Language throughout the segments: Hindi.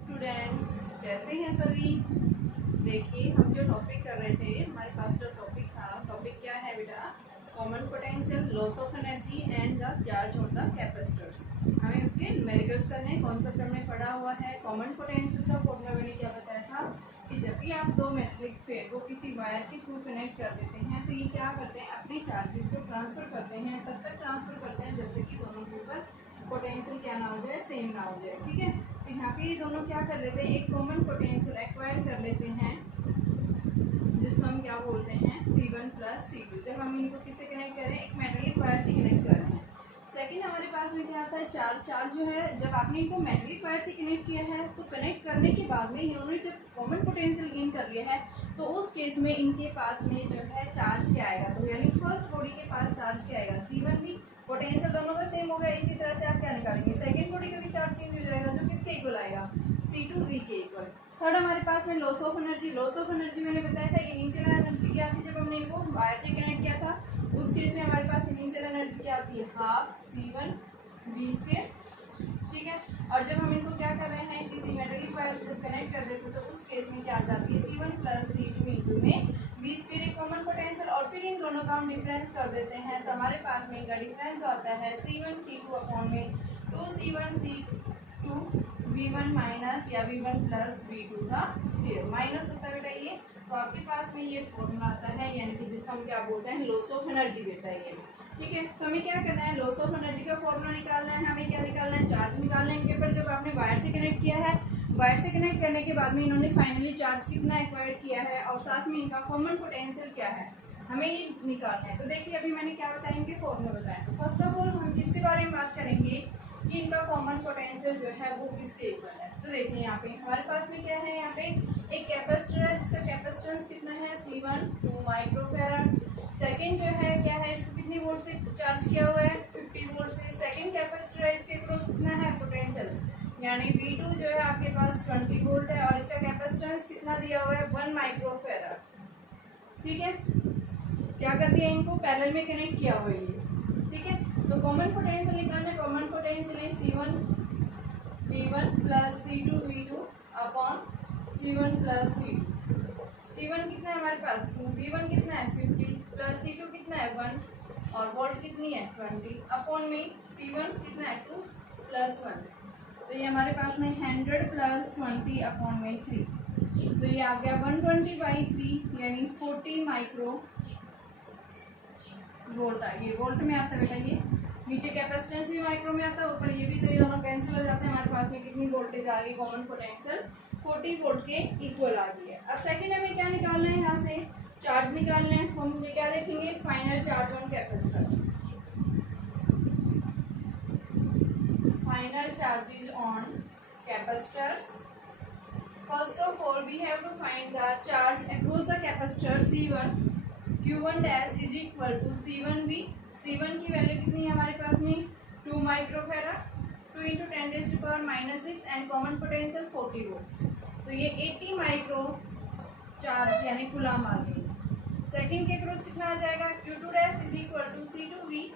स्टूडेंट्स, कैसे हैं सभी। देखिए, हम जो टॉपिक कर रहे थे, हमारे पास जो टॉपिक था, टॉपिक क्या है बेटा? Common potential, loss of energy and the charge on the capacitors. हमें उसके न्यूमेरिकल्स करने, कॉन्सेप्ट हमने पढ़ा हुआ है। कॉमन पोटेंशियल का फॉर्मूला मैंने क्या बताया था कि जब भी आप दो मैट्रिक्स पे को किसी वायर के थ्रू कनेक्ट कर देते हैं तो ये क्या करते हैं, अपने चार्जेस को ट्रांसफर करते हैं। तब तक ट्रांसफर करते हैं जब तक कि दोनों के ऊपर पोटेंशियल क्या ना हो जाए, सेम ना हो जाए। ठीक है, तो यहाँ पे ये दोनों क्या कर लेते हैं, एक कॉमन पोटेंशियल एक्वायर कर लेते हैं जिसको हम क्या बोलते हैं, C1 प्लस C2। जब हम इनको किससे कनेक्ट करें, एक मेटेलिक वायर से कनेक्ट कर रहे हैं। सेकेंड हमारे पास में क्या आता है, चार्ज जो है, जब आपने इनको मेटेलिक वायर से कनेक्ट किया है तो कनेक्ट करने के बाद में इन्होंने जब कॉमन पोटेंशियल गेन कर लिया है तो उस केस में इनके पास में जो है चार्ज क्या आएगा, तो यानी फर्स्ट बॉडी के पास चार्ज क्या आएगा, C1 भी। पोटेंशियल दोनों का सेम हो गया। इसी तरह से आप क्या निकालेंगे, सेकेंड बॉडी का भी चार्ज चेंज हो जाएगा जो किसके इक्वल आएगा, C2V के इक्वल। थर्ड हमारे पास में loss of energy. Loss of energy मैंने बताया था, इनिशियल एनर्जी क्या थी जब हमने इनको वायर से कनेक्ट किया था, उस केस में हमारे पास इनिशियल एनर्जी क्या आती है, हाफ C1V²। ठीक है, और जब हम इनको क्या कर रहे हैं, किसी मेटेलिक वायर से जब कनेक्ट कर देते हैं तो उस केस में क्या आ जाती है, C1 प्लस C2 इंटू में V² एक कॉमन पोटेंशियल। और फिर इन दोनों का हम डिफरेंस कर देते हैं तो हमारे पास में इनका डिफरेंस आता है C1 C2 अपॉन में 2C1 C2 V1 माइनस या V1 प्लस V2 का स्क्वायर। माइनस होता है बेटा ये, तो आपके पास में ये फॉर्मूला आता है, यानी कि जिसको हम क्या बोलते हैं, लॉस ऑफ एनर्जी देता है ये। ठीक है, तो हमें क्या करना है, लॉस ऑफ एनर्जी का फॉर्मूला निकालना है। हमें क्या निकालना है, चार्ज निकालना है इनके ऊपर। जब आपने वायर से कनेक्ट किया है, वायर से कनेक्ट करने के बाद में इन्होंने फाइनली चार्ज कितना एक्वायर किया है और साथ में इनका कॉमन पोटेंशियल क्या है, हमें ये निकालना है। तो देखिए, अभी मैंने क्या बताया, इनके फॉर्मूला बताया। तो फर्स्ट ऑफ ऑल हम किसके बारे में बात करेंगे कि इनका कॉमन पोटेंशियल जो है वो किसके इक्वल है। तो देखिए, यहाँ पे हमारे पास में क्या है, यहाँ पे एक कैपेसिटर है जिसका कैपेसिटेंस कितना है, C1 2 माइक्रोफैराड। सेकंड जो है क्या है, इसको कितनी वोल्ट से चार्ज किया हुआ है, 50 वोल्ट से। सेकंड कैपेसिटर है, इसके क्रॉस कितना है पोटेंशियल, यानी V2 जो है आपके पास 20 वोल्ट है और इसका कैपेसिटेंस कितना दिया हुआ है, 1 माइक्रोफैराड। ठीक है, क्या कर दिया, इनको पैरेलल में कनेक्ट किया हुआ है ये। ठीक है, तो कॉमन पोटेंशियल निकालना है। कॉमन पोटेंशियल है C1 V1 plus C2 V2 upon C1 plus C2। C1 कितना है हमारे पास 2, V1 कितना है 50 प्लस C2 कितना है 1 और वोल्ट कितनी है 20 अपॉन में C1 कितना है 2 प्लस 1। तो ये हमारे पास में 100 प्लस 20 अपॉन में 3, तो ये आ गया 120/3 यानी 40 माइक्रो वोल्ट। ये वोल्ट में आता है बेटा, ये नीचे कैपेसिटेंस भी माइक्रो में आता है, ऊपर ये भी, तो ये दोनों कैंसिल हो जाते हैं। हमारे पास में कितनी वोल्टेज आ गई, कॉमन पोटेंशियल 40 वोल्ट के इक्वल आ गई है। अब सेकंड हमें क्या निकालना है, यहाँ से चार्ज निकालना है। तो हम ये क्या देखेंगे, final charge on capacitor. Final charges on capacitors. First of all we have to find the charge across the capacitor C1 Q1 dash is equal to C1V। C1 की वैल्यू कितनी है हमारे पास में, 2 microfarad, 2 into 10⁻⁻6 and common potential 40 volt. तो ये 80 माइक्रो चार्ज यानी कूलम आ गई। सेकंड के क्रॉस कितना आ जाएगा, Q2 dash is equal to C2V।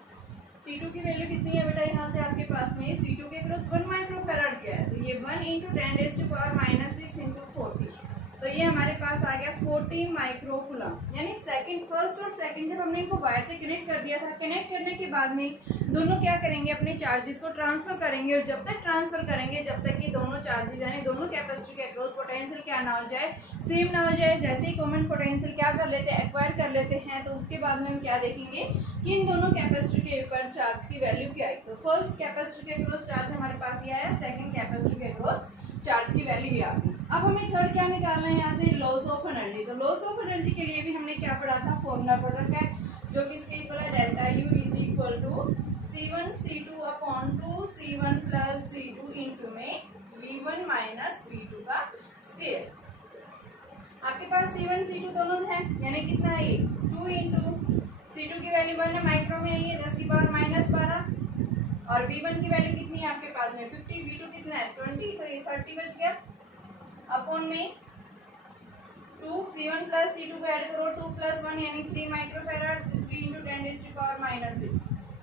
C2 की वैल्यू कितनी है बेटा, यहाँ से आपके पास में C2 के क्रॉस 1 माइक्रोफैराड क्या है, तो ये 1 इंटू 10⁻⁻6 इंटू 40, तो ये हमारे पास आ गया 40 माइक्रो कूलम। यानी सेकंड, फर्स्ट और सेकंड जब हमने इनको वायर से कनेक्ट कर दिया था, कनेक्ट करने के बाद में दोनों क्या करेंगे, अपने चार्जेस को ट्रांसफर करेंगे। और जब तक ट्रांसफर करेंगे, जब तक कि दोनों चार्जेस यानी दोनों कैपेसिटर के अक्रॉस पोटेंशियल क्या ना हो जाए, सेम ना हो जाए। जैसे ही कॉमन पोटेंशियल क्या कर लेते हैं, एक्वायर कर लेते हैं, तो उसके बाद में हम क्या देखेंगे कि इन दोनों कैपेसिटर के ऊपर चार्ज की वैल्यू क्या आई। तो फर्स्ट कैपेसिटर के अक्रॉस चार्ज हमारे पास ये आया, सेकंड कैपेसिटर के अक्रॉस चार्ज की वैल्यू भी आ गई। अब हमें थर्ड क्या निकालना है, यहाँ से लॉस ऑफ एनर्जी। तो लॉस ऑफ एनर्जी के लिए भी हमने क्या पढ़ा था, फॉर्मूला पढ़ रखा है जो कि इसके इक्वल है, delta U is equal to C1 C2 upon 2 C1 plus C2 into में V1 माइनस V2 का स्क्वायर। आपके पास C1 C2 दोनों है, यानी कितना है ये 2 इंटू C2 की वैल्यू 1 माइक्रो में आई है, 10 की पावर -12 और V1 की वैल्यू कितनी है आपके पास में 50, V2 कितना है 20, तो ये 30 बच गया अपॉन में 2 C1 प्लस C2 को ऐड करो, 2 प्लस 1 यानी 3 माइक्रोफैराड, 3 इंटू 10⁻⁻6,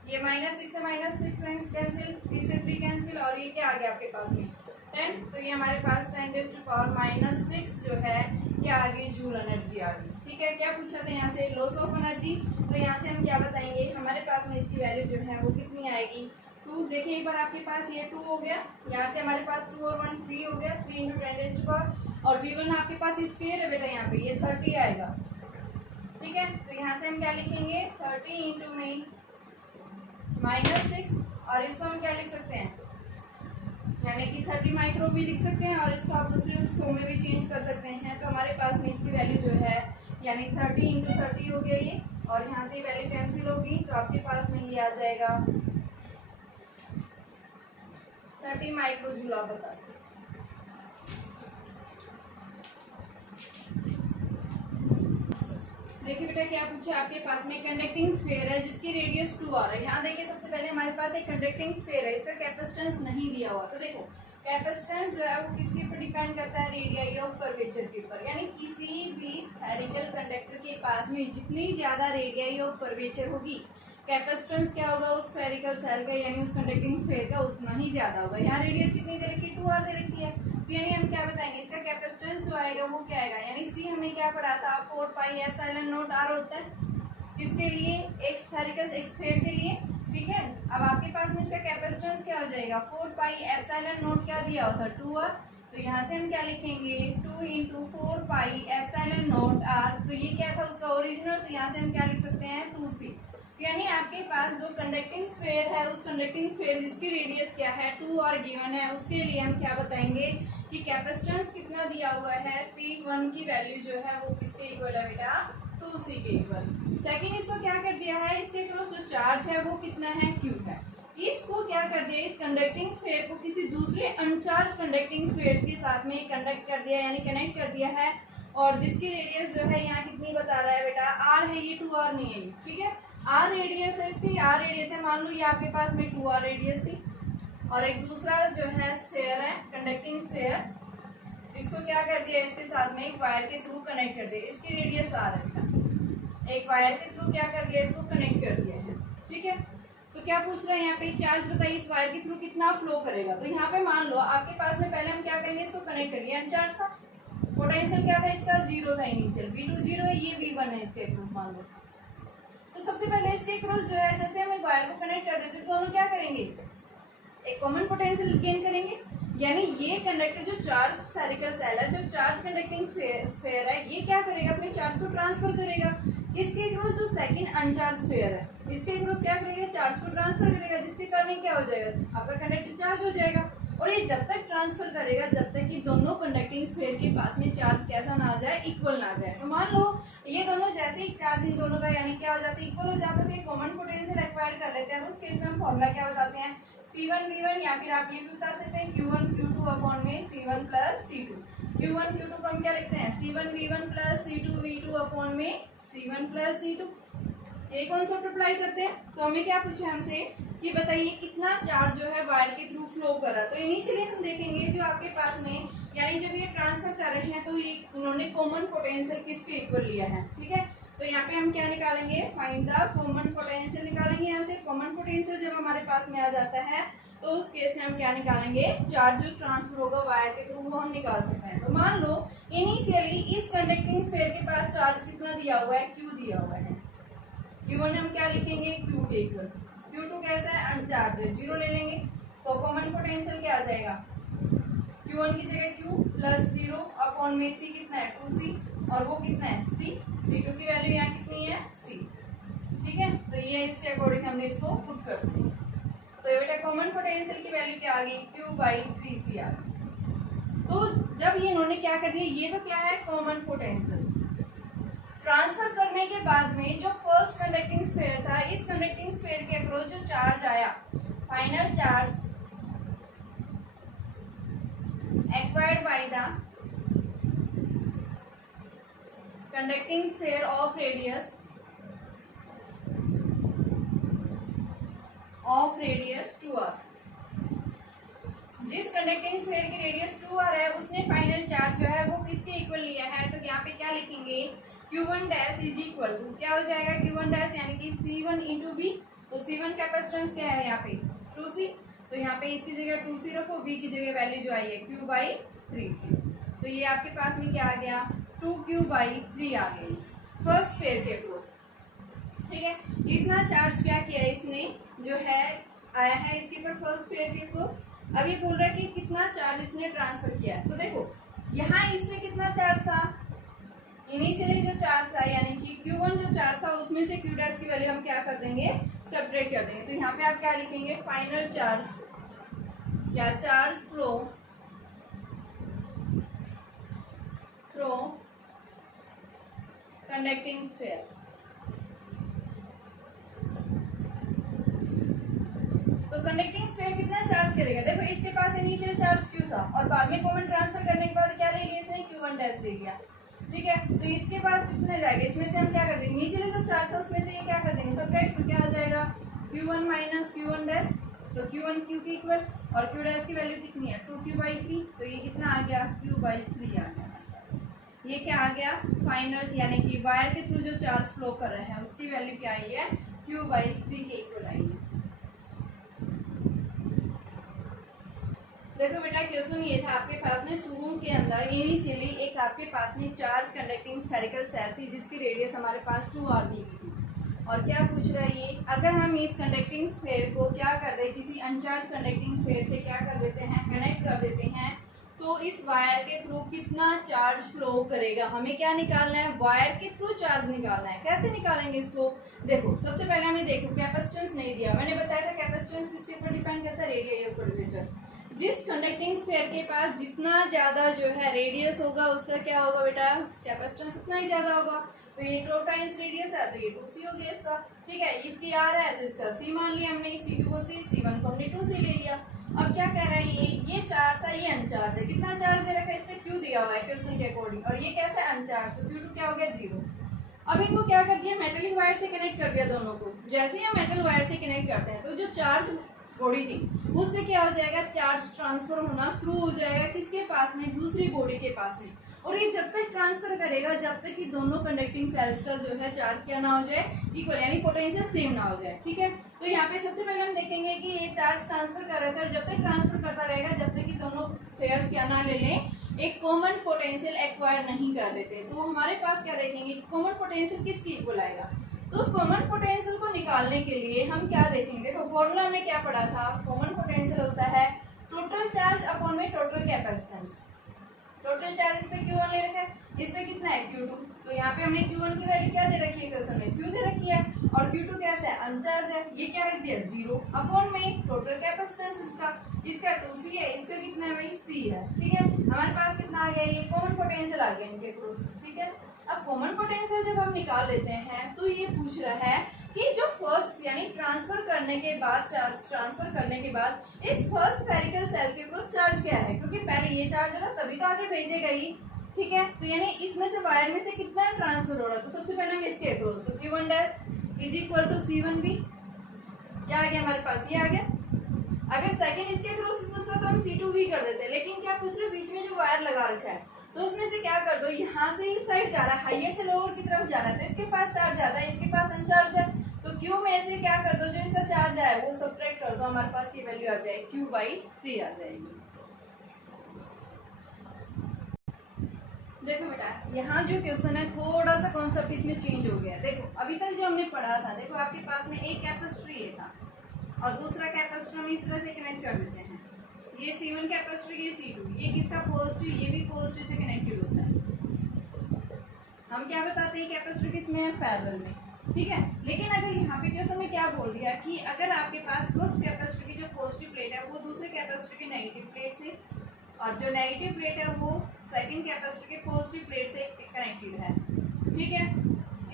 ये -6 से -6 कैंसिल, 3 से 3 कैंसिल और ये क्या आ गया आपके पास में 10, तो ये हमारे पास 10⁻⁻6 जो है क्या आ गई, जूल एनर्जी आ गई। ठीक है, क्या पूछा था यहाँ से, लॉस ऑफ एनर्जी। तो यहाँ से हम क्या बताएंगे, हमारे पास में इसकी वैल्यू जो है वो कितनी आएगी, 2। देखिए एक बार आपके पास ये 2 हो गया, यहाँ से हमारे पास 2 और 1 3 हो गया, 3 × 10⁻, और V1 आपके पास स्क्वायर है बेटा, यहाँ पे ये 30 आएगा। ठीक है, तो यहाँ से हम क्या लिखेंगे, 30 × -6, और इसको हम क्या लिख सकते हैं, यानी कि 30 माइक्रो भी लिख सकते हैं, और इसको आप दूसरे फॉर्म में भी चेंज कर सकते हैं। तो हमारे पास में इसकी वैल्यू जो है यानी 30 × 30 हो गया ये, और यहाँ से वैल्यू कैंसिल होगी, तो आपके पास में ये आ जाएगा 30 माइक्रो जूल, आप बता सकते हैं। देखिए बेटा क्या पूछा, आपके पास में कंडक्टिंग स्फीयर है जिसकी रेडियस 2 आ रहा है। यहाँ देखिए सबसे पहले हमारे पास एक कंडक्टिंग स्फीयर है, इसका कैपेसिटेंस नहीं दिया हुआ। तो देखो कैपेसिटेंस जो है वो किसके ऊपर डिपेंड करता है, रेडियस ऑफ कर्वेचर के ऊपर। यानी किसी भी स्फेरिकल कंडक्टर के पास में जितनी ज्यादा रेडियस ऑफ कर्वेचर होगी, कैपेसिटेंस क्या होगा उस स्फेरिकल सेल का, यानी उस कंडक्टिंग स्फीयर का उतना ही ज्यादा होगा। यहाँ रेडियस कितनी दे रखी है, 2r दे रखी है, तो यानी हम क्या बताएंगे, इसका कैपेसिटेंस जो आएगा वो क्या आएगा, यानी C हमने क्या पढ़ा था, 4πε0r होता है किसके लिए, एक स्फेरिकल एक स्फीयर के लिए। ठीक है, अब आपके पास में इसका कैपेसिटेंस क्या हो जाएगा, 4πε0 क्या दिया हुआ था, 2r। तो यहाँ से हम क्या लिखेंगे, 2 × 4πε0r, तो ये क्या था उसका ओरिजिनल, तो यहाँ से हम क्या लिख सकते हैं, 2c। यानी आपके पास जो कंडक्टिंग स्फीयर है, उस कंडक्टिंग स्फीयर जिसकी रेडियस क्या है, 2 और गिवन है, उसके लिए हम क्या बताएंगे कि कैपेसिटेंस कितना दिया हुआ है, C1 की वैल्यू जो है वो किसके इक्वल है बेटा, 2c के इक्वल। सेकंड, इसको क्या कर दिया है, इसके क्रॉस जो चार्ज है वो कितना है, Q है। इसको क्या कर दिया, इस कंडक्टिंग स्फीयर को किसी दूसरे अनचार्ज कंडक्टिंग स्फीयर के साथ में कंडक्ट कर दिया, यानी कनेक्ट कर दिया है, और जिसकी रेडियस जो है यहाँ कितनी बता रहा है बेटा, r है, ये 2r नहीं है। ठीक है, r रेडियस है इसकी, r रेडियस है, मान लो ये आपके पास में 2r रेडियस थी, और एक दूसरा जो है स्फीयर है कंडक्टिंग स्फीयर, इसको क्या कर दिया, इसके साथ में एक वायर के थ्रू कनेक्ट कर दिया, इसकी रेडियस r है, एक वायर के थ्रू क्या कर दिया, इसको कनेक्ट कर दिया है। ठीक है, तो क्या पूछ रहे हैं यहाँ पे, चार्ज बताइए इस वायर के थ्रू कितना फ्लो करेगा। तो यहाँ पे मान लो आपके पास में पहले हम क्या करेंगे, इसको कनेक्ट करेंगे, अनचार्ज था, पोटेंशियल क्या था इसका, 0 था इनिशियल, V2 0 है, ये V1 है इसके क्रॉस मान लो। तो सबसे पहले इसके क्रॉस जो है, जैसे हम एक वायर को कनेक्ट कर देते तो दोनों क्या करेंगे, एक कॉमन पोटेंशियल गेन करेंगे। यानी ये कंडक्टर जो चार्ज स्फेरिकल सेल है, जो चार्ज कंडक्टिंग स्फीयर है, ये क्या करेगा, अपने चार्ज को ट्रांसफर करेगा किसके क्रॉस, जो सेकंड अनचार्ज स्फीयर है, इसके क्रॉस क्या करेगा, चार्ज को ट्रांसफर करेगा, जिसके कारण क्या हो जाएगा, आपका कंडक्टर चार्ज हो जाएगा। और ये जब तक ट्रांसफर करेगा जब तक कि दोनों कंडक्टिंग स्फीयर के पास में चार्ज कैसा ना आ जाए, इक्वल ना आ जाए। तो मान लो ये दोनों जैसे ही चार्ज इन दोनों का यानी क्या हो जाता है, इक्वल हो जाता है, कॉमन पोटेंशियल एक्वायर कर लेते हैं। उस केस में हम फॉर्मूला क्या बताते हैं, C1 V1, या फिर आप ये भी बता सकते हैं Q1 Q2 अपॉन में C1 + C2। Q1 Q2 को हम क्या लिखते हैं, C1 V1 + C2 V2 upon में C1 + C2। ये कॉन्सेप्ट अप्लाई करते हैं। तो हमें क्या पूछा हमसे कि बताइए कितना चार्ज जो है वायर के थ्रू फ्लो कर रहा है। तो इनिशियली हम देखेंगे जो आपके पास में, यानी जब ये ट्रांसफर कर रहे हैं तो ये उन्होंने कॉमन पोटेंशियल किसके इक्वल लिया है। ठीक है, तो यहाँ पे हम क्या निकालेंगे, फाइंड द कॉमन पोटेंशियल निकालेंगे। यहाँ से कॉमन पोटेंशियल जब हमारे पास में आ जाता है तो उस केस में हम क्या निकालेंगे, चार्ज जो ट्रांसफर होगा वायर के थ्रू वो हम निकाल सकते हैं। तो मान लो इनिशियली इस कंडक्टिंग स्फीयर के पास चार्ज कितना दिया हुआ है, Q दिया हुआ है। Q1 हम क्या लिखेंगे, Q के इक्वल। Q2 कैसा है, अनचार्ज है, 0 ले लेंगे। तो कॉमन पोटेंशियल क्या आ जाएगा, Q1 की जगह Q + 0 अपॉन में C कितना है, 2C, और वो कितना है C। C2 की वैल्यू यहाँ कितनी है, C। ठीक है, तो ये इसके अकॉर्डिंग हमने इसको पुट कर दिया। तो ये बेटा कॉमन पोटेंशियल की वैल्यू क्या आ गई, Q/3C आ गई। तो जब ये इन्होंने क्या कर दिया, ये तो क्या है कॉमन पोटेंशियल, ट्रांसफर करने के बाद में जो फर्स्ट कंडक्टिंग स्फीयर था, इस कंडक्टिंग स्फीयर के अक्रॉस जो चार्ज आया, final charge acquired by the conducting sphere of radius 2r। जिस कंडक्टिंग स्फीयर की रेडियस 2r है उसने फाइनल चार्ज जो है वो किसके इक्वल लिया है। तो यहाँ पे क्या लिखेंगे, Q1 dash is equal to क्या हो जाएगा, Q1 डैश यानी कि C1 × V। तो C1 कैपेसिटेंस क्या है यहाँ पे 2C, तो यहाँ पे इसकी जगह 2c रखो, v की जगह वैल्यू जो आई है q/3c। तो ये आपके पास में क्या आ गया, 2q/3 आ गई फर्स्ट पेयर के अक्रॉस। ठीक है, इतना चार्ज क्या किया इसने जो है आया है इसके ऊपर फर्स्ट पेयर के अक्रॉस। अब ये बोल रहा है कि कितना चार्ज इसने ट्रांसफर किया है। तो देखो यहाँ इसमें कितना चार्ज था, इनिशियली जो चार्ज था यानी कि Q1 जो चार्ज था उसमें से Q डैश की वैल्यू हम क्या कर देंगे, सेपरेट कर देंगे। तो यहाँ पे आप क्या लिखेंगे, फाइनल चार्ज या charge flow from conducting sphere. तो कंडक्टिंग स्फीयर कितना चार्ज करेगा, देखो इसके पास इनिशियल चार्ज Q था और बाद में कॉमन ट्रांसफर करने के बाद क्या ले लिया इसने, Q1 डैश ले लिया। ठीक है, तो इसके पास कितने जाएगा, इसमें से हम क्या कर देंगे, इनिशियली जो चार्ज था उसमें से ये क्या कर देंगे सबट्रैक्ट। तो क्या आ जाएगा Q1 माइनस Q1 डैश, तो Q1 Q के इक्वल और Q डैश की वैल्यू कितनी है 2q/3। तो ये कितना आ गया q/3 आ गया। ये क्या आ गया फाइनल, यानी कि वायर के थ्रू जो चार्ज फ्लो कर रहे हैं उसकी वैल्यू क्या आई है q/3 के इक्वल आई है। देखो बेटा क्वेश्चन ये था आपके पास में शुरू के अंदर इनिशियली एक आपके पास में चार्ज कंडक्टिंग स्फेरिकल सेल थी जिसकी रेडियस हमारे पास 2r दी हुई थी। और क्या पूछ रहा है ये, अगर हम इस कंडक्टिंग स्फेयर को क्या कर दे, किसी अनचार्ज कंडक्टिंग स्फेयर से क्या कर देते हैं, कनेक्ट कर देते हैं, तो इस वायर के थ्रू कितना चार्ज फ्लो करेगा। हमें क्या निकालना है, वायर के थ्रू चार्ज निकालना है। कैसे निकालेंगे इसको, देखो सबसे पहले हमें देखो कैपेसिटेंस नहीं दिया, मैंने बताया था कैपेसिटेंस किसके ऊपर डिपेंड करता है, रेडियस और कर्वेचर। जिस कंडक्टिंग स्फीयर के पास जितना ज्यादा जो है रेडियस होगा उसका क्या होगा बेटा, कैपेसिटेंस उतना ही ज्यादा होगा। तो ये 2 टाइम्स रेडियस है तो ये 2c हो गया इसका। ठीक है, इसकी r है तो इसका c मान लिया हमने, c2 को c, c1 को हमने 2c ले लिया। अब क्या कह रहा है ये चार्ज था, ये अनचार्ज है, कितना चार्ज दे रखा है, इसमें q दिया हुआ है क्वेश्चन के अकॉर्डिंग, और ये कैसे अनचार्ज, तो q2 क्या हो गया 0। अब इनको क्या कर दिया, मेटलिक वायर से कनेक्ट कर दिया दोनों को। जैसे ही हम मेटल वायर से कनेक्ट करते हैं तो जो चार्ज बॉडी थी उससे क्या हो जाएगा, चार्ज ट्रांसफर होना शुरू हो जाएगा किसके पास में, दूसरी बॉडी के पास में। और ये जब तक ट्रांसफर करेगा जब तक कि दोनों कंडक्टिंग सेल्स का जो है चार्ज क्या ना हो जाए, इक्वल, यानी पोटेंशियल सेम ना हो जाए। ठीक है, तो यहाँ पे सबसे पहले हम देखेंगे कि ये चार्ज ट्रांसफर कर रहा था, और जब तक ट्रांसफर करता रहेगा जब तक कि दोनों स्फीयर्स क्या ना ले लें, एक कॉमन पोटेंशियल एक्वायर नहीं कर लेते। तो हमारे पास क्या देखेंगे, कॉमन पोटेंशियल किसकी इक्वल आएगा। तो उस कॉमन पोटेंशियल को निकालने के लिए हम क्या देखेंगे, देखो फॉर्मूला हमने क्या पढ़ा था, कॉमन पोटेंशियल होता है टोटल चार्ज अपॉन में टोटल कैपेसिटेंस। टोटल चार्ज इस पे Q1 ले रखा है, इस पे कितना है Q2। तो यहाँ पे हमने Q1 की वैल्यू क्या दे रखी है क्वेश्चन में, Q दे रखी है, और Q2 कैसा है, अनचार्ज है, ये क्या रख दिया 0 अपॉन में टोटल कैपेसिटेंस इसका 2c है, इसका कितना है भाई c है। ठीक है, हमारे पास कितना आ गया, ये कॉमन पोटेंशियल आ गया इनके क्रॉस। ठीक है, अब कॉमन पोटेंशियल जब हम निकाल लेते हैं तो ये पूछ रहा है कि जो फर्स्ट यानी ट्रांसफर करने के बाद, चार्ज ट्रांसफर करने के बाद इस फर्स्ट स्फेरिकल सेल के क्रॉस चार्ज क्या है, क्योंकि पहले ये चार्ज है ना तभी तो आगे भेजेगा ही। ठीक है, तो यानी इसमें से वायर में से कितना ट्रांसफर हो रहा है, तो सबसे पहले हम इसके क्रॉस, तो Q1 dash is equal to C1b, क्या आ गया हमारे पास, ये आ गया। अगर सेकंड इसके क्रॉस पूछता तो हम C2b कर देते, लेकिन क्या पूछ रहे बीच में जो वायर लगा रखा है, तो उसमें से क्या कर दो, यहाँ से इस साइड जा रहा है, हाइयर से लोअर की तरफ जा रहा है, तो इसके पास चार्ज ज्यादा है, इसके पास अनचार्ज है। तो Q में से क्या कर दो, जो इसका चार्ज है वो सब्ट्रैक्ट कर दो, हमारे पास ये वैल्यू आ जाएगी Q/3 आ जाएगी। देखो बेटा यहाँ जो क्वेश्चन है थोड़ा सा कॉन्सेप्ट इसमें चेंज हो गया है। देखो अभी तक जो हमने पढ़ा था, देखो आपके पास में एक कैपेसिटर ये था और दूसरा कैपेसिटर हम इस तरह से कनेक्ट कर देते हैं, ये C1 कैपेसिटर, ये C2, ये किसका पॉजिटिव, ये भी पॉजिटिव से कनेक्टेड होता है। हम क्या बताते हैं, कैपेसिटर किसमें है, पैरेलल में। ठीक है, लेकिन अगर यहाँ पे क्वेश्चन में क्या बोल दिया कि अगर आपके पास फर्स्ट कैपेसिटर की जो पॉजिटिव प्लेट है वो दूसरे कैपेसिटर की नेगेटिव प्लेट से, और जो नेगेटिव प्लेट है वो सेकंड कैपेसिटर के पॉजिटिव प्लेट से कनेक्टेड है। ठीक है,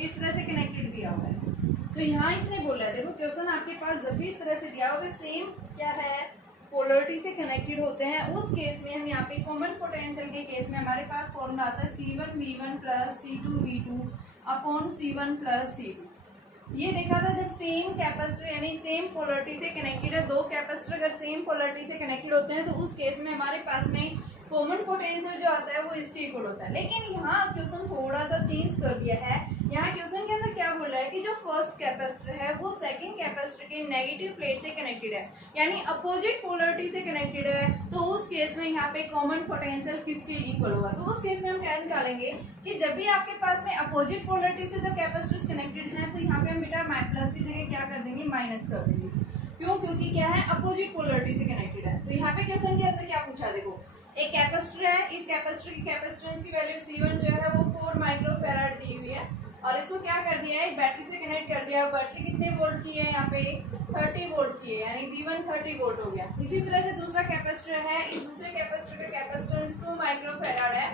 इस तरह से कनेक्टेड दिया हुआ है। तो यहाँ इसने बोला है, देखो क्वेश्चन आपके पास जब भी इस तरह से दिया होगा सेम क्या है, पोलरिटी से कनेक्टेड होते हैं, उस केस में हम यहाँ पे कॉमन पोटेंशियल के केस में हमारे पास फॉर्मूला आता है C1v1 plus C2v2 upon C1 plus C2। ये देखा था जब सेम कैपेसिटर यानी सेम पोलरिटी से कनेक्टेड है, दो कैपेसिटर अगर सेम पोलरिटी से कनेक्टेड होते हैं तो उस केस में हमारे पास में कॉमन पोटेंशियल जो आता है वो इसके इक्वल होता है। लेकिन यहाँ क्वेश्चन थोड़ा सा चेंज कर दिया है। यहाँ क्वेश्चन के अंदर क्या बोला है कि जो फर्स्ट कैपेसिटर है वो सेकंड कैपेसिटर के नेगेटिव प्लेट से कनेक्टेड है, यानी अपोजिट पोलरिटी से कनेक्टेड है। तो उस केस में यहाँ पे कॉमन पोटेंशियल किसके इक्वल होगा? तो उस केस में हम क्या निकालेंगे कि जब भी आपके पास में अपोजिट पोलरिटी से जब कैपेसिटर्स कनेक्टेड हैं तो यहाँ पे हम बेटा प्लस की जगह क्या कर देंगे, माइनस कर देंगे। क्यों? क्योंकि क्या है, अपोजिट पोलरिटी से कनेक्टेड है। तो यहाँ पे क्वेश्चन के अंदर क्या पूछा, देखो एक कैपेसिटर है, इस कैपेसिटर की कैपेसिटेंस की वैल्यू C1 जो है वो 4 माइक्रोफैराड दी हुई है और इसको क्या कर दिया है, बैटरी से कनेक्ट कर दिया। बैटरी कितने वोल्ट की है, यहाँ पे 30 वोल्ट की है, यानी V1 30 वोल्ट हो गया। इसी तरह से दूसरा कैपेसिटर है, इस दूसरे कैपेसिटर का कैपेसिटेंस 2 माइक्रोफैराड है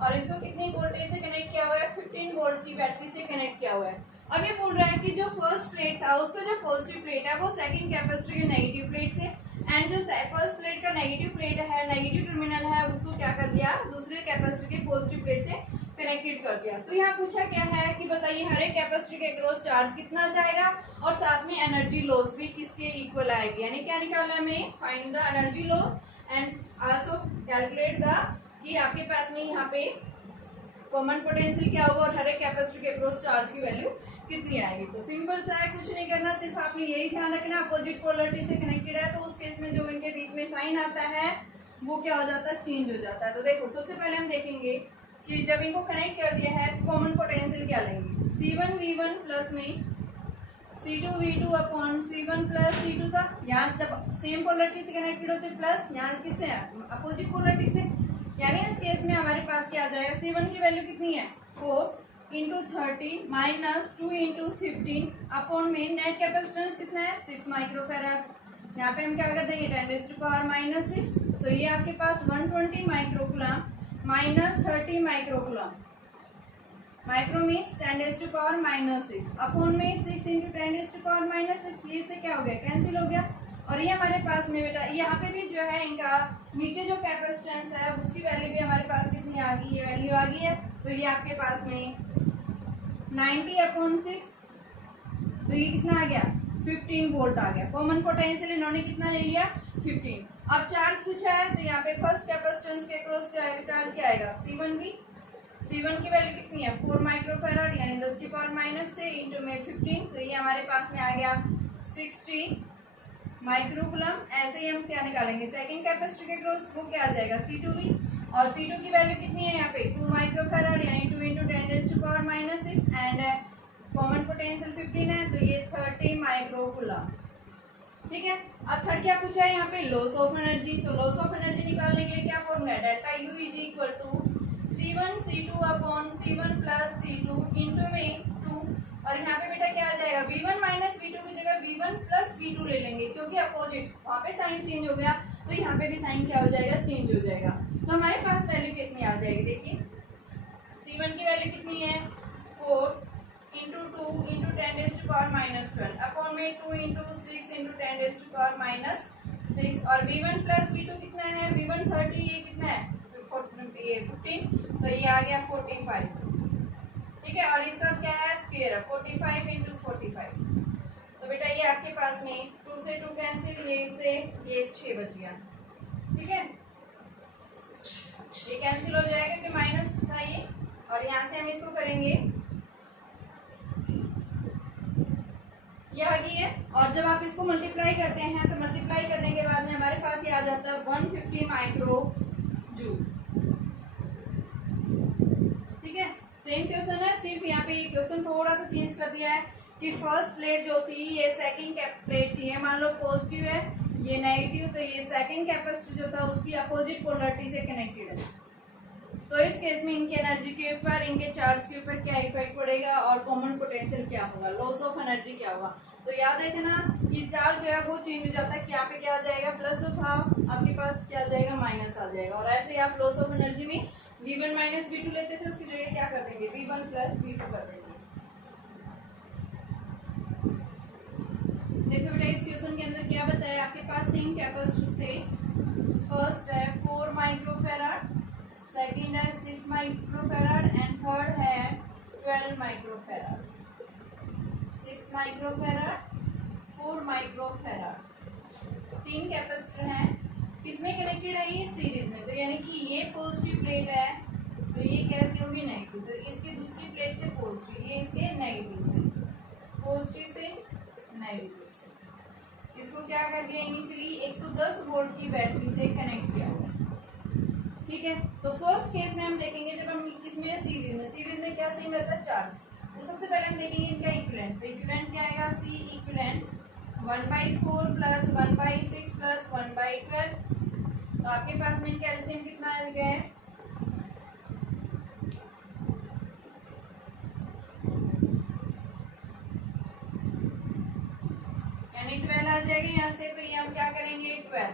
और इसको कितनी वोल्टेज से कनेक्ट किया हुआ है, 15 वोल्ट की बैटरी से कनेक्ट किया हुआ है। अब ये बोल रहा है कि जो फर्स्ट प्लेट था उसका जो पॉजिटिव प्लेट है वो सेकंड कैपेसिटर के नेगेटिव प्लेट से, एंड जो फर्स्ट प्लेट का नेगेटिव प्लेट है, नेगेटिव टर्मिनल है, उसको क्या कर दिया, दूसरे कैपेसिटर के पॉजिटिव प्लेट से कनेक्टेड कर दिया। तो यहाँ पूछा क्या है कि बताइए हर एक कैपेसिटर के अक्रॉस चार्ज कितना जाएगा और साथ में एनर्जी लॉस भी किसके इक्वल आएगी, यानी क्या निकालना है हमें, find the energy loss and also calculate the कि आपके पास में यहाँ पे कॉमन पोटेंशियल क्या होगा और हर एक कैपेसिटर के अक्रॉस चार्ज की वैल्यू कितनी आएगी। तो सिंपल सा है, कुछ नहीं करना, सिर्फ आपने यही ध्यान रखना अपोजिट पोलरिटी से कनेक्टेड है तो उस केस में जो इनके बीच में साइन आता है वो क्या हो जाता है, चेंज हो जाता है। तो देखो सबसे पहले हम देखेंगे कि जब इनको कनेक्ट कर दिया है तो कॉमन पोटेंशियल क्या लेंगे, C1V1 प्लस में C2V2 upon C1 plus C2 था। यहाँ जब सेम पोलरिटी से कनेक्टेड होते प्लस, यहाँ किससे है, अपोजिट पोलरिटी से, यानी इस केस में हमारे पास क्या आ जाएगा, C1 की वैल्यू कितनी है 4 इंटू 30 माइनस 2 इंटू 15 अपॉन में नेट कैपेसिटेंस कितना है 6 माइक्रोफैराड। यहाँ पे हम क्या कर देंगे 10⁻⁻⁶, तो ये आपके पास 120 microcoulomb minus 30 microcoulomb, micro means 10⁻⁻⁶ upon में 6 इंटू 10⁻⁻⁶, ये से क्या हो गया, कैंसिल हो गया। और ये हमारे पास में बेटा यहाँ पे भी जो है इनका नीचे जो कैपेसिटेंस है उसकी वैल्यू भी हमारे पास कितनी आ गई, ये वैल्यू आ गई है। तो ये आपके पास में 90/6, तो ये कितना आ गया 15 वोल्ट आ गया। कॉमन पोटेंशियल इन्होंने कितना ले लिया 15। अब चार्ज पूछा है तो यहाँ पे फर्स्ट कैपेसिटेंस के क्रॉस चार्ज क्या आएगा C1V, C1 की वैल्यू कितनी है 4 माइक्रोफैराड, यानी 10⁻⁻⁶ इंटू में 15, तो ये हमारे पास में आ गया 60 माइक्रोकुलम। ऐसे ही हम क्या निकालेंगे सेकंड कैपेसिटर के क्रॉस, वो क्या आ जाएगा C2V, और C2 की वैल्यू कितनी है यहाँ पे 2 माइक्रोफैराड, यानी 2 इंटू 10⁻⁻⁶, एंड कॉमन पोटेंशियल 15 है तो ये 30 माइक्रोकुलम। ठीक है, अब थर्ड क्या पूछा है यहाँ पे लॉस ऑफ एनर्जी। तो लॉस ऑफ एनर्जी निकालने के लिए क्या फॉर्मूला है, delta U is equal to C1 C2 upon C1 plus C2 into में 2, और यहाँ पे बेटा क्या आ जाएगा V1 माइनस V2 की जगह V1 प्लस V2 ले लेंगे क्योंकि अपोजिट, वहाँ पे साइन चेंज हो गया तो यहाँ पे भी साइन क्या हो जाएगा, चेंज हो जाएगा। तो हमारे पास वैल्यू कितनी आ जाएगी, देखिए C1 की वैल्यू कितनी है 4 इंटू 2 इंटू 10⁻⁻12 अपॉन में 2 इंटू 6 इंटू 10⁻⁻6, और V1 प्लस V2 कितना है, V1 30, ये कितना है 15, तो ये आ गया 45। ठीक है, और इसका क्या है स्क्वायर है 45 इंटू 45, तो बेटा ये आपके पास में 2 से 2 कैंसिल, ये से ये 6 बच गया। ठीक है, ये कैंसिल हो जाएगा क्योंकि माइनस था ये, और यहाँ से हम इसको करेंगे ये आ गई है। और जब आप इसको मल्टीप्लाई करते हैं तो मल्टीप्लाई करने के बाद में हमारे पास ये आ जाता है 150 माइक्रो जूल। ठीक है, सेम क्वेश्चन है, सिर्फ यहाँ पे ये क्वेश्चन थोड़ा सा चेंज कर दिया है कि फर्स्ट प्लेट जो थी ये सेकंड प्लेट थी, मान लो पॉजिटिव है ये नेगेटिव, तो ये सेकंड कैपेसिटर जो था उसकी अपोजिट पोलरिटी से कनेक्टेड है। तो इस केस में इनके एनर्जी के ऊपर, इनके चार्ज के ऊपर क्या इफेक्ट पड़ेगा और कॉमन पोटेंशियल क्या होगा, लॉस ऑफ एनर्जी क्या होगा। तो याद रखना कि चार्ज जो है वो चेंज हो जाता है, यहाँ पे क्या आ जाएगा प्लस जो था आपके पास क्या आ जाएगा माइनस आ जाएगा। और ऐसे ही आप लॉस ऑफ एनर्जी में V1 माइनस V2 लेते थे, उसकी जगह क्या कर देंगे V1 प्लस V2 कर देंगे। देखो बेटा इस क्वेश्चन के अंदर क्या बताया, आपके पास 3 कैपेसिटर से, फर्स्ट है 4 माइक्रोफैराड, सेकंड है 6 माइक्रोफैराड एंड थर्ड है 12 माइक्रोफैराड। 6 माइक्रोफैराड 4 माइक्रोफैराड 3 कैपेसिटर हैं किसमें कनेक्टेड है ये? सीरीज में। तो यानी कि ये पॉजिटिव प्लेट है तो ये कैसी होगी? नेगेटिव। तो इसकी दूसरी प्लेट से पॉजिटिव, ये इसके नेगेटिव से, पॉजिटिव से नेगेटिव से। इसको क्या कर दिया? इनिशियली 110 वोल्ट की बैटरी से कनेक्ट किया हुआ। ठीक है, तो फर्स्ट केस में हम देखेंगे जब हम किसमें? सीरीज में। सीरीज में क्या सेम रहता है? चार्ज। तो सबसे पहले हम देखेंगे इनका इक्विवेलेंट। तो इक्विवेलेंट क्या आएगा? C equivalent 1/4 plus 1/6 plus 1/12। तो आपके पास में इनका एलसीएम कितना आ गया है? यानी 12 आ जाएगा यहाँ से। तो ये हम क्या करेंगे? 12।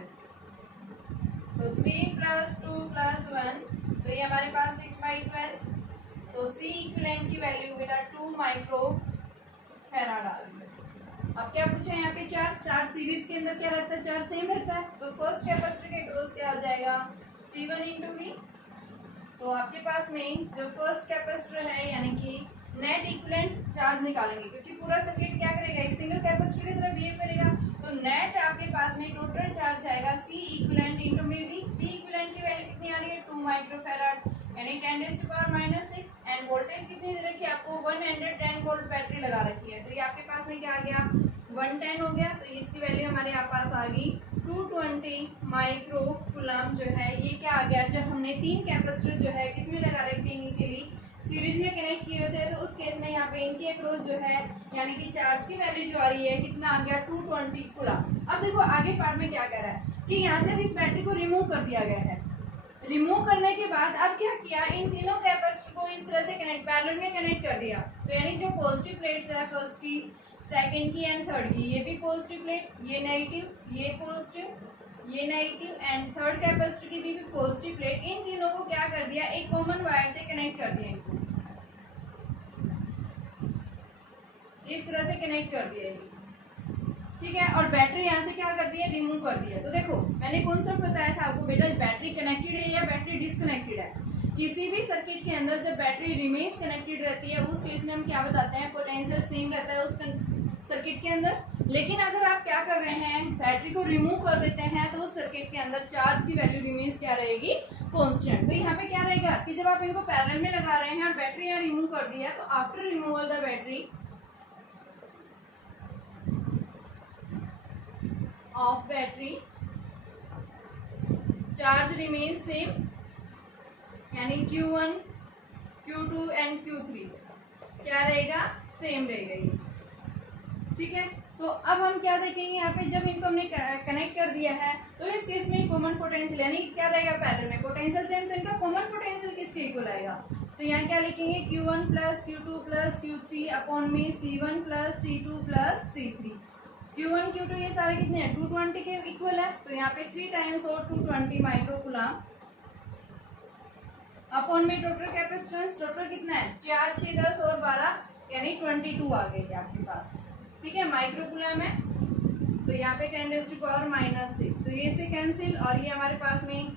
तो 3 प्लस 2 प्लस 1, तो ये हमारे पास 6/12। तो सी इक्विवेलेंट की वैल्यू बेटा 2 माइक्रो फैराड आ गई। अब क्या पूछा है यहाँ पे? चार्ज सीरीज के अंदर क्या रहता है? चार्ज सेम रहता है। तो फर्स्ट कैपेसिटर के अक्रॉस क्या आ जाएगा? C1 × V। तो आपके पास में जो फर्स्ट कैपेसिटर है यानी कि नेट इक्विवेलेंट चार्ज निकालेंगे, क्योंकि पूरा सर्किट क्या करेगा? एक सिंगल कैपेसिटर की तरह बिहेव करेगा। तो नेट आपके पास में टोटल चार्ज आएगा C equivalent × V। C equivalent की वैल्यू कितनी आ रही है? 2 माइक्रो फैराड, यानी 10⁻⁻6। एंड वोल्टेज कितनी दे रखी है आपको? 110 वोल्ट बैटरी लगा रखी है। तो ये आपके पास में क्या आ गया? 110 हो गया। तो इसकी वैल्यू हमारे यहाँ पास आ गई 220 माइक्रो कूलम जो है। ये क्या आ गया? जब हमने 3 कैपेसिटर जो है किसमें लगा रखे थे? इनिशियली सीरीज में कनेक्ट किए हुए थे। तो उस केस में यहाँ पे इनके अक्रॉस जो है यानी कि चार्ज की वैल्यू जो आ रही है कितना आ गया? 220 कूलम। अब देखो आगे पार्ट में क्या कह रहा है कि यहाँ से इस बैटरी को रिमूव कर दिया गया है। रिमूव करने के बाद अब क्या किया? इन तीनों कैपेसिटर को इस तरह से कनेक्ट, पैरेलल में कनेक्ट कर दिया। तो यानी जो पॉजिटिव प्लेट्स है फर्स्ट की, सेकंड की एंड थर्ड की, ये भी पॉजिटिव प्लेट, ये नेगेटिव, ये पॉजिटिव, ये नेगेटिव एंड थर्ड कैपेसिटर की भी पॉजिटिव प्लेट, इन तीनों को क्या कर दिया? एक कॉमन वायर से कनेक्ट कर दिया। इनको इस तरह से कनेक्ट कर दिया। ठीक है, और बैटरी यहाँ से क्या कर दिया? रिमूव कर दिया। तो देखो मैंने कॉन्सेप्ट बताया था आपको बेटा, बैटरी कनेक्टेड है या बैटरी डिसकनेक्टेड है। किसी भी सर्किट के अंदर जब बैटरी रिमेन्स कनेक्टेड रहती है उस केस में हम क्या बताते हैं? पोटेंशियल सेम रहता है उस सर्किट के अंदर। लेकिन अगर आप क्या कर रहे हैं? बैटरी को रिमूव कर देते हैं तो उस सर्किट के अंदर चार्ज की वैल्यू रिमेन्स क्या रहेगी? कॉन्स्टेंट। तो यहाँ पे क्या रहेगा कि जब आप इनको पैरेलल में लगा रहे हैं और बैटरी यहाँ रिमूव कर दी है, तो after removal the battery of battery charge remains same, यानी Q1, Q2 एंड Q3 क्या रहेगा? सेम रहेगा ये। ठीक है, तो अब हम क्या देखेंगे यहाँ पे? जब इनको हमने कनेक्ट कर दिया है तो इस केस में कॉमन पोटेंशियल यानी क्या रहेगा? पैरेलल में पोटेंशियल सेम, तो इनका कॉमन पोटेंशियल किसके इक्वल आएगा? तो यहाँ क्या लिखेंगे? Q1 plus Q2 plus Q3 upon में C1 plus C2 plus C3। Q1 Q2 ये सारे कितने हैं? 220 के इक्वल है। तो यहाँ पे 3 टाइम्स और 220 माइक्रो कूलम अपॉन में टोटल कैपेसिटेंस, टोटल कितना है? 4, 6, 10 और 12 यानी 22 आ गई आपके पास। ठीक है, माइक्रो कूलम है। तो यहाँ पे 10⁻⁻6, तो ये से कैंसिल और ये हमारे पास में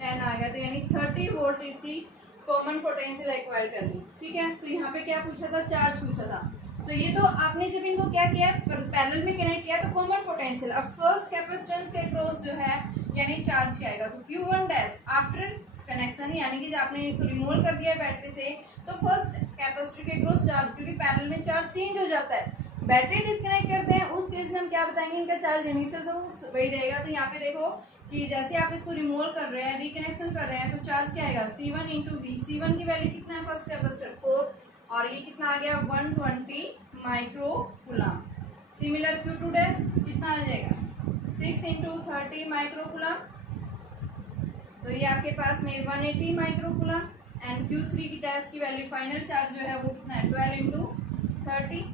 10 आ गया। तो यानी 30 वोल्ट इसकी कॉमन पोटेंशियल एक्वायर करनी। ठीक है, तो यहाँ पे क्या पूछा था? चार्ज पूछा था। तो ये तो आपने जब इनको क्या किया? पैरेलल में कनेक्ट किया तो कॉमन पोटेंशियल। अब फर्स्ट कैपेसिटेंस के अक्रॉस जो है यानी चार्ज क्या आएगा? तो Q1 डैश आफ्टर कनेक्शन, यानी कि जब आपने इसको रिमूव कर दिया बैटरी से तो फर्स्ट कैपेसिटर के अक्रॉस चार्ज, क्योंकि पैरेलल में चार्ज चेंज हो जाता है। बैटरी डिस्कनेक्ट करते हैं उस केस में हम क्या बताएंगे? इनका चार्ज इनिशियल तो वही रहेगा। तो यहाँ पे देखो कि जैसे आप इसको रिमूव कर रहे हैं, रिकनेक्शन कर रहे हैं, तो चार्ज क्या आएगा? C1 × V। C1 की वैल्यू कितना है फर्स्ट कैपेसिटर? 4 और ये कितना आ गया? 120 micro coulomb. Similar Q2 dash कितना आ जाएगा? 6 × 30 माइक्रो कूलम। तो ये आपके पास में 180 माइक्रो कूलम एंड Q3 की डैश की वैल्यू फाइनल चार्ज जो है वो कितना है? 12 × 30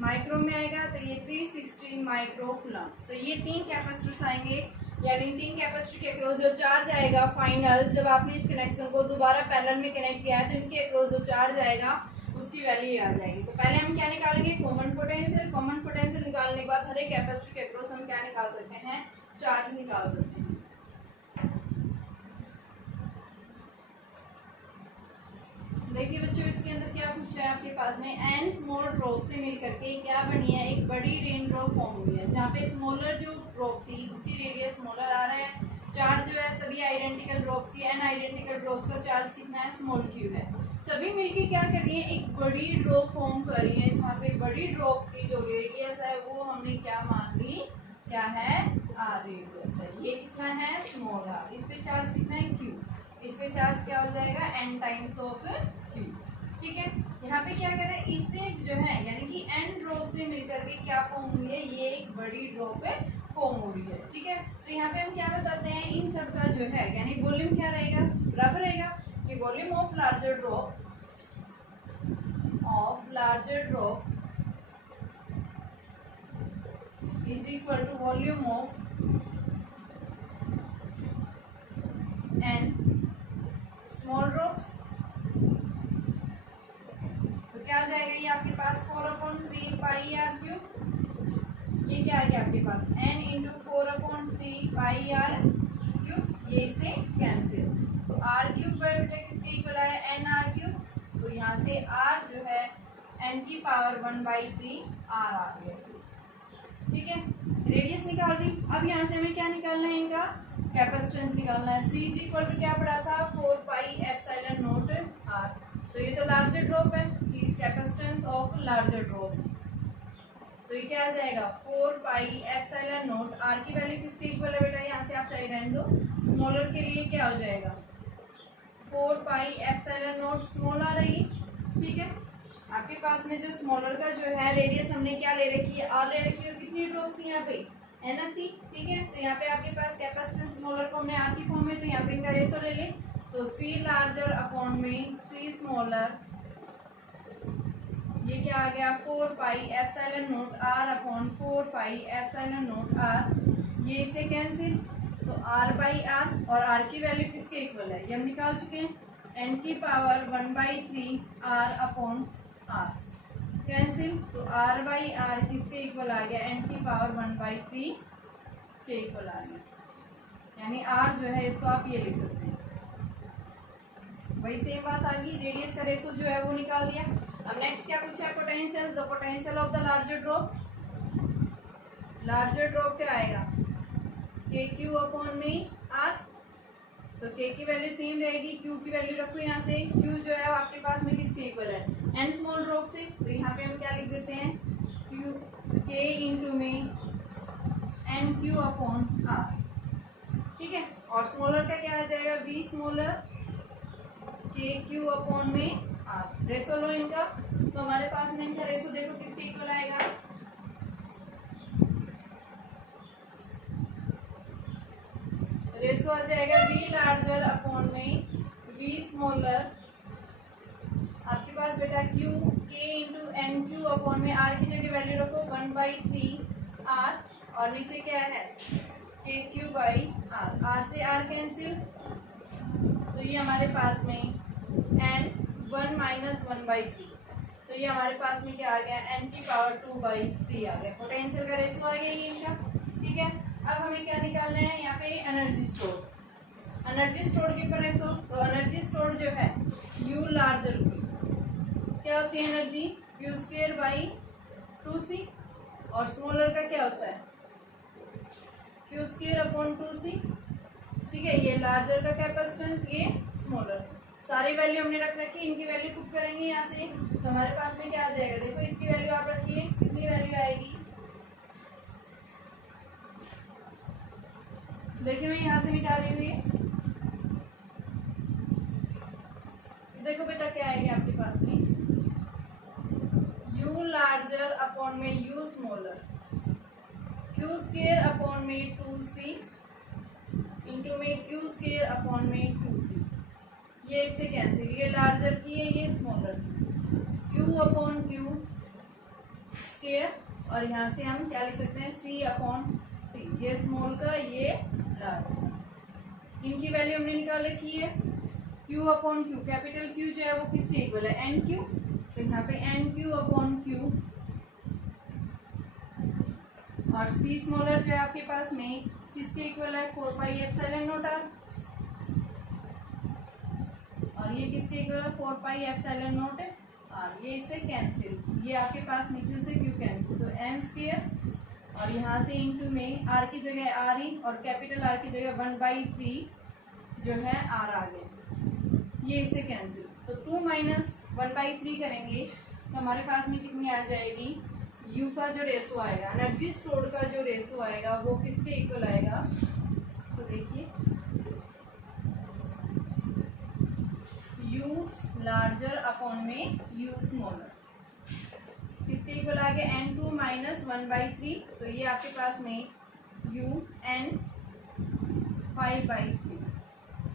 माइक्रो में आएगा। तो ये 360 माइक्रो कूलम। तो ये 3 कैपेसिटर्स आएंगे, यानी 3 कैपेसिटर के अक्रॉस जो चार्ज आएगा फाइनल, जब आपने इस कनेक्शन को दोबारा पैरेलल में कनेक्ट किया है तो इनके अक्रॉस जो चार्ज आएगा उसकी वैल्यू आ जाएगी। तो पहले हम क्या निकालेंगे? Common potential. कॉमन पोटेंशियल निकालने के बाद हर एक कैपेसिटर के अक्रॉस हम क्या निकाल सकते हैं? चार्ज निकाल सकते हैं। देखिए बच्चों, इसके अंदर क्या पूछा है आपके पास में, एन स्मॉल ड्रॉप से मिलकर के क्या बनी है, एक बड़ी रेन ड्रॉप फॉर्म हुई है, जहाँ पे स्मॉलर जो ड्रॉप थी उसकी रेडियस स्मॉलर आ रहा है, चार्ज जो है सभी आइडेंटिकल ड्रॉप्स की, एन आइडेंटिकल ड्रॉप्स का चार्ज कितना है, स्मॉल क्यू है। सभी मिलके क्या कर रही है, एक बड़ी ड्रॉप फॉर्म कर रही है, जहाँ पे बड़ी ड्रॉप की जो रेडियस है वो हमने क्या मान ली, क्या है, आर रेडियस है। ये कितना है, स्मॉल आर। इस पे चार्ज कितना है, क्यू। इस पे चार्ज क्या हो जाएगा, एन टाइम्स ऑफ क्यू। ठीक है, यहाँ पे क्या कर रहे हैं, इससे जो है यानी कि एन ड्रॉप से मिलकर के क्या फॉर्म हुई है, ये एक बड़ी ड्रॉप है फॉर्म हो रही है। ठीक है, तो यहाँ पे हम क्या बताते हैं, इन सब का जो है यानी वॉल्यूम क्या रहेगा, बराबर रहेगा कि volume of larger drop is equal to volume of n small drops। तो क्या आ जाएगा, ये आपके पास 4/3 पाई आर क्यूब, ये क्या आ गया आपके पास n into 4/3 pi r cube, ये इससे कैंसिल। तो आर क्यूब पर बेटा किसके इक्वल है, एन आर क्यूब। तो यहाँ से आर जो है n की पावर 1/3 आर आ गया। ठीक है, रेडियस निकाल दी। अब यहाँ से हमें क्या निकालना है, इनका कैपेसिटेंस निकालना है। सी इज इक्वल टू क्या पड़ा था, 4 पाई एप्सिलॉन नॉट आर। तो ये तो लार्जर ड्रॉप है, is capacitance of larger drop. तो ये क्या आ जाएगा, 4 पाई एप्सिलॉन नॉट आर की वैल्यू किसके इक्वल है बेटा, यहाँ से आप चाहिए रहने दो। स्मॉलर के लिए क्या हो जाएगा, 4 पाई एप्सिलॉन नॉट स्मॉल आ रही। ठीक है, आपके पास में जो स्मॉलर का जो है रेडियस हमने क्या ले रखी है, आर ले रखी है, और कितनी ड्रॉप्स थी यहाँ पे, एन थी। ठीक है, तो यहाँ पे आपके पास कैपेसिटेंस स्मॉलर को हमने आर की फॉर्म में, तो यहाँ पे इनका रेशो ले लें। तो सी लार्जर अपॉन में सी स्मॉलर, ये क्या आ गया, 4 pi epsilon naught r upon 4 pi epsilon naught r, ये इसे कैंसिल। तो आर बाई आर, और आर की वैल्यू किसके इक्वल है, ये हम निकाल चुके हैं, एन की power 1/3 r upon r, cancel. तो आर बाई आर किसके इक्वल आ गया, एन की पावर 1/3 के इक्वल आ गया। यानी आर जो है इसको आप ये लिख सकते हैं। वही सेम बात आ गई, रेडियस का रेशो जो है वो निकाल दिया। अब नेक्स्ट क्या पूछा है, potential. The potential of the larger drop, larger drop क्या आएगा, के क्यू अपॉन में आर। तो के की वैल्यू सेम रहेगी, क्यू की वैल्यू रखो यहाँ से। क्यू जो है वो आपके पास में किसके इक्वल है, एन स्मॉल ड्रॉप से। तो यहाँ पे हम क्या लिख देते हैं, क्यू के इंटू में एन क्यू अपॉन आर। ठीक है, और स्मॉलर का क्या आ जाएगा, बी स्मॉलर के क्यू अपॉन में आर। रेशो लो इनका, तो हमारे पास में इनका रेशो देखो किसके इक्वल आएगा, रेशो आ जाएगा वी लार्जर अपॉन में वी स्मॉलर। आपके पास बेटा क्यू के इंटू एन क्यू अपॉन में आर की जगह वैल्यू रखो 1/3 आर, और नीचे क्या है, के क्यू बाई आर। आर से आर कैंसिल, तो ये हमारे पास में एन 1 माइनस 1/3, तो ये हमारे पास में क्या आ गया, एन की पावर 2/3 आ गया। पोटेंशियल का रेशो आ गया ये इनका। ठीक है, अब हमें क्या निकालना है, यहाँ पे एनर्जी स्टोर, एनर्जी स्टोर के ऊपर रेशो। तो एनर्जी स्टोर जो है यू लार्जर की क्या होती है energy, Q square by 2c, और स्मॉलर का क्या होता है, क्यू स्क्वायर अपॉन 2c। ठीक है, ये लार्जर का कैपेसिटेंस, ये स्मॉलर। सारी वैल्यू हमने रख रखी, इनकी वैल्यू पुट करेंगे यहाँ से, तो हमारे पास में क्या आ जाएगा, देखो इसकी वैल्यू आप रखिए, कितनी वैल्यू आएगी, देखिए मैं यहाँ से मिटा रही हूँ ये, देखो बेटा क्या आएगा आपके पास में, यू लार्जर अपॉन में you smaller, Q square upon में 2c इंटू में क्यू स्क्वायर अपॉन में 2c। ये इससे कैंसिल, ये लार्जर की है, ये स्मॉलर की, क्यू अपॉन क्यू स्क्वायर, और यहाँ से हम क्या लिख सकते हैं, सी अपॉन सी, ये स्मॉल का, ये लार्ज। इनकी वैल्यू हमने निकाल रखी है, Q upon Q, capital Q जो है वो किसके इक्वल है, एन क्यू। तो यहाँ पे एन क्यू अपॉन क्यू, और सी स्मॉलर जो है आपके पास में किसके इक्वल है, 4 पाई एप्सिलॉन नॉट आर, और ये किस किसके इक्वल है 4 पाई एप्सिलॉन नॉट आर, ये इससे कैंसिल, ये आपके पास में क्यू से क्यू कैंसिल, तो एम स्क्वायर और यहाँ से इंटू में आर की जगह आर ही और कैपिटल आर की जगह 1/3 जो है आर आ गया, ये इससे कैंसिल, तो 2 माइनस 1/3 करेंगे तो हमारे पास में कितनी आ जाएगी, यू का जो रेशो आएगा, एनर्जी स्टोर्ड का जो रेशो आएगा वो किसके इक्वल आएगा, तो देखिए यू लार्जर अपॉन में यू स्मॉलर, किसके इक्वल आ गया n2 माइनस 1/3, तो ये आपके पास में u n 5/3,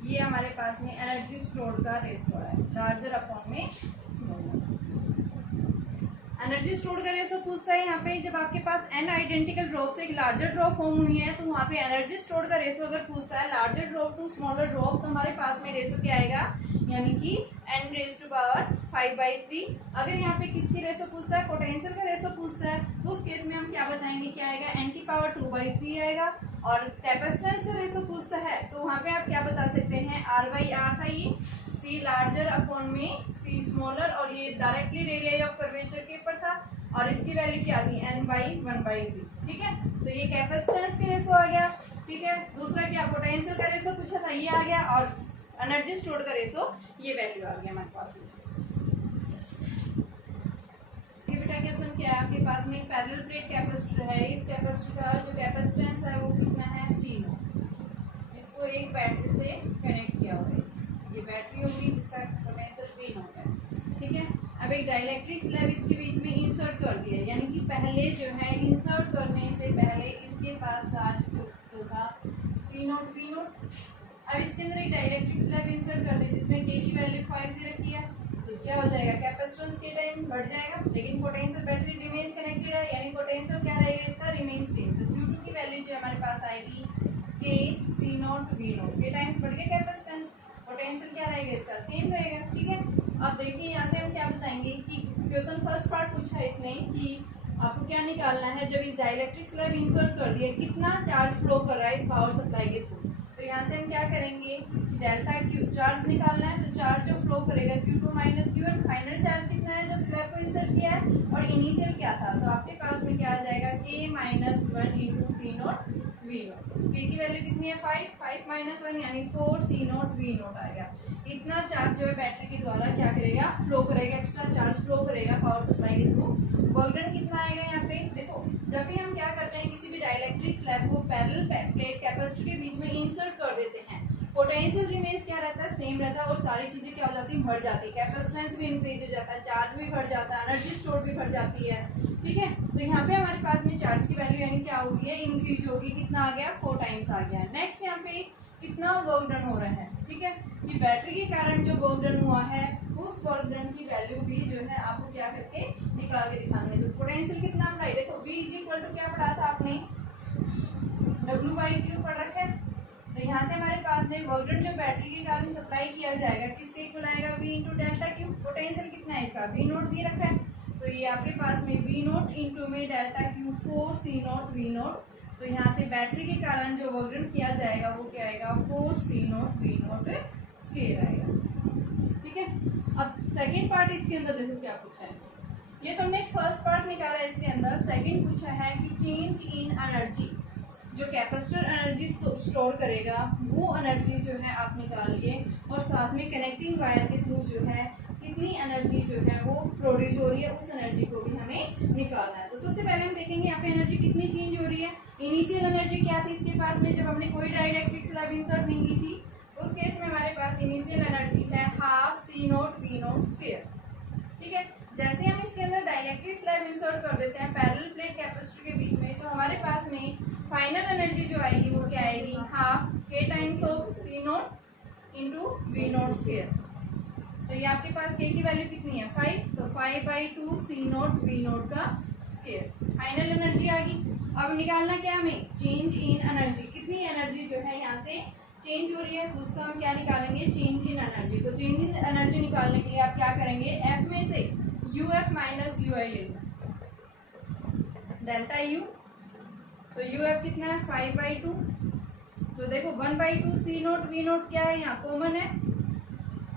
ये हमारे पास में एनर्जी स्टोर्ड का रेशो है, लार्जर अपॉन में स्मॉलर। एनर्जी स्टोर का रेशो पूछता है यहाँ पे, जब आपके पास n आइडेंटिकल ड्रॉप से एक लार्जर ड्रॉप फॉर्म हुई है तो वहाँ पे एनर्जी स्टोर का रेशो अगर पूछता है larger drop to smaller drop, तो हमारे पास में रेशो क्या आएगा, यानी कि n⁻⁵ अगर यहाँ पे किसकी रेशो पूछता है, पोटेंशियल का रेशो पूछता है, तो उस केस में हम क्या बताएंगे, क्या आएगा n⁻²3 आएगा। और कैपेसिटेंस का रेशो पूछता है तो वहाँ पे आप क्या बता सकते हैं, r/r था ये, c लार्जर अपॉन में c स्मॉलर, और ये डायरेक्टली रेडियस ऑफ कर्वेचर के ऊपर था और इसकी वैल्यू क्या थी n/1/3, ठीक है। तो ये कैपेसिटेंस के रेशो आ गया, ठीक है। दूसरा क्या, पोटेंशियल का रेशो पूछा था, ये आ गया, और एनर्जी स्टोर्ड का रेशो ये वैल्यू आ गया हमारे पास। ये बेटा क्वेश्चन क्या है, आपके पास में एक पैरेलल प्लेट कैपेसिटर है, इस कैपेसिटर का जो कैपेसिटेंस है वो कितना है, C0, इसको एक बैटरी से कनेक्ट किया हुआ है, ये बैटरी होगी जिसका पोटेंशियल V0 है, ठीक है। अब एक डाइलेक्ट्रिक स्लैब इसके बीच में इंसर्ट कर दिया, यानी कि पहले जो है इंसर्ट करने से पहले इसके पास चार्ज जो था C0 V0, अब इसके अंदर एक डाइलेक्ट्रिक स्लैब इंसर्ट कर दी जिसमें K की वैल्यू 5 दे रखी है, तो क्या हो जाएगा, कैपेसिटेंस के टाइम बढ़ जाएगा, लेकिन पोटेंशियल बैटरी रिमेन्स कनेक्टेड है, यानी पोटेंशियल क्या रहेगा इसका, रिमेन्स सेम। तो Q2 की वैल्यू जो हमारे पास आएगी K C0 V0, के टाइम्स बढ़ गया कैपेसिटेंस, पोटेंशियल क्या रहेगा इसका, सेम रहेगा, ठीक है। अब देखिए यहाँ से हम क्या बताएंगे कि क्वेश्चन फर्स्ट पार्ट पूछा है इसने कि आपको क्या निकालना है, जब इस डाइलेक्ट्रिक स्लैब इंसर्ट कर दिया कितना चार्ज फ्लो कर रहा है इस पावर सप्लाई के थ्रू, तो यहाँ से हम क्या करेंगे, डेल्टा क्यू चार्ज निकालना है, तो चार्ज जो फ्लो करेगा Q2 minus Q1, final charge कितना है जब स्लैब को इंसर्ट किया है, और इनिशियल क्या था, तो आपके पास में क्या आ जाएगा K-1 into C0 V0, K की वैल्यू कितनी है 5 माइनस 1 यानी 4 C0 V0 आएगा। इतना चार्ज जो है बैटरी के द्वारा क्या करेगा, फ्लो करेगा, एक्स्ट्रा चार्ज फ्लो करेगा पावर सप्लाई के थ्रू। वर्क डन कितना आएगा यहाँ पे, देखो जब भी हम क्या करते हैं किसी भी डाइलेक्ट्रिक स्लैब को पैरेलल प्लेट कैपेसिटर के बीच में इंसर्ट कर देते हैं, पोटेंशियल रिमेन्स क्या रहता है, सेम रहता है, और सारी चीजें क्या हो जाती है, बढ़ जाती है, कैपेसिटेंस भी इंक्रीज हो जाता है, चार्ज भी बढ़ जाता है, एनर्जी स्टोर भी बढ़ जाती है, ठीक है। तो यहाँ पे हमारे पास में चार्ज की वैल्यू यानी क्या होगी है, इंक्रीज होगी, कितना आ गया 4 टाइम्स आ गया। नेक्स्ट यहाँ पे कितना वर्क डन हो रहा है, ठीक है, कि बैटरी के कारण जो वर्क डन हुआ है उस वर्क डन की वैल्यू भी जो है आपको क्या करके निकाल के दिखाना है। तो पोटेंशियल कितना पढ़ाई, देखो V इज इक्वल टू क्या पढ़ा था आपने, W/Q पढ़ रखा है, तो यहाँ से हमारे पास में वर्क डन जो बैटरी के कारण सप्लाई किया जाएगा किसके इक्वल आएगा, V into delta Q, potential कितना है इसका V0 दिए रखा है, तो ये आपके पास में V0 इंटू में डेल्टा क्यू 4 C0 V0, तो यहाँ से बैटरी के कारण जो वर्क डन किया जाएगा वो क्या आएगा 4 C0 V0 स्क्वायर आएगा, ठीक है। अब सेकंड पार्ट इसके अंदर देखो क्या पूछा है, ये तो हमने फर्स्ट पार्ट निकाला है, इसके अंदर सेकंड पूछा है कि चेंज इन एनर्जी, जो कैपेसिटर एनर्जी स्टोर करेगा वो एनर्जी जो है आप निकालिए, और साथ में कनेक्टिंग वायर के थ्रू जो है कितनी एनर्जी जो है वो प्रोड्यूस हो रही है, उस एनर्जी को भी हमें निकालना है। तो सबसे पहले हम देखेंगे यहाँ पे एनर्जी कितनी चेंज हो रही है। इनिशियल एनर्जी क्या थी इसके पास में, जब हमने कोई डाइलेक्ट्रिक स्लैब इंसर्ट नहीं की थी, उस केस में हमारे पास इनिशियल एनर्जी है हाफ C0 V0 स्क्वायर, ठीक है। जैसे हम इसके अंदर डाइलेक्ट्रिक स्लैब इंसर्ट कर देते हैं पैरेलल प्लेट कैपेसिटर के बीच में, तो हमारे पास में फाइनल एनर्जी जो आएगी वो क्या आएगी, half K times of C0 into V0 square. तो ये आपके पास K की वैल्यू कितनी है 5, तो 5/2 C0 V0 का स्क्वायर, फाइनल एनर्जी आ गई। अब निकालना क्या हमें, चेंज इन एनर्जी, कितनी एनर्जी जो है यहाँ से चेंज हो रही है, तो उसका हम क्या निकालेंगे, चेंज इन एनर्जी। तो चेंज इन एनर्जी निकालने के लिए आप क्या करेंगे, F में से UF माइनस UI ले लो, डेल्टा U, तो UF कितना है 5/2, तो देखो 1/2 C0 V0 क्या है यहाँ कॉमन है,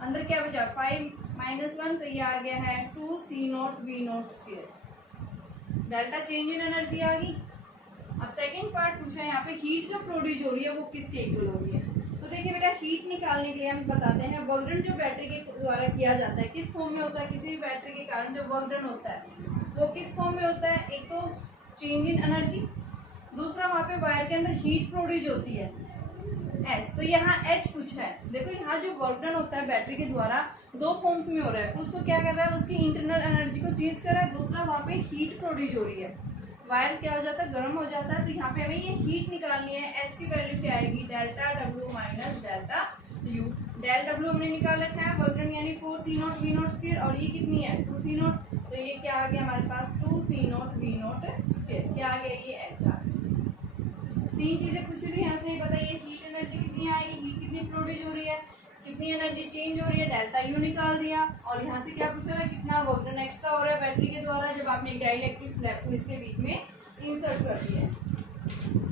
अंदर क्या बचा 5 - 1, तो ये आ गया है 2C0V0²। Delta change in energy आ गई। अब सेकेंड पार्ट पूछा है यहाँ पे, हीट जो प्रोड्यूस हो रही है वो किसके इक्वल हो रही है। तो देखिए बेटा, हीट निकालने के लिए हम बताते हैं वर्क डन जो बैटरी के द्वारा किया जाता है किस फॉर्म में होता है। किसी भी बैटरी के कारण जो वर्क डन होता है वो किस फॉर्म में होता है। एक तो चेंज इन एनर्जी, दूसरा वहाँ पे वायर के अंदर हीट प्रोड्यूस होती है H। तो यहाँ H पूछा है। देखो यहाँ जो वर्क डन होता है बैटरी के द्वारा दो फॉर्म्स में हो रहा है। कुछ तो क्या कर रहा है, उसकी इंटरनल एनर्जी को चेंज कर रहा है, दूसरा वहाँ पे हीट प्रोड्यूस हो रही है, वायर क्या हो जाता है, गर्म हो जाता है। तो यहाँ पे हमें ये हीट निकालनी है। H की वैल्यू क्या आएगी, delta W minus delta U। Del W हमने निकाल रखा है, वर्क डन यानी 4C0V0², और ये कितनी है 2C0। तो ये क्या आ गया हमारे पास 2C0V0²। क्या आ गया, ये H आ गया। तीन चीजें पूछी थी यहाँ से, बताइए हीट एनर्जी कितनी आएगी, हीट कितनी प्रोड्यूस हो रही है, कितनी एनर्जी चेंज हो रही है, डेल्टा यू निकाल दिया। और यहाँ से क्या पूछा था, कितना वर्क डन एक्स्ट्रा हो रहा है बैटरी के द्वारा जब आपने डाइलेक्ट्रिक स्लैब को इसके बीच में इंसर्ट कर दिया है।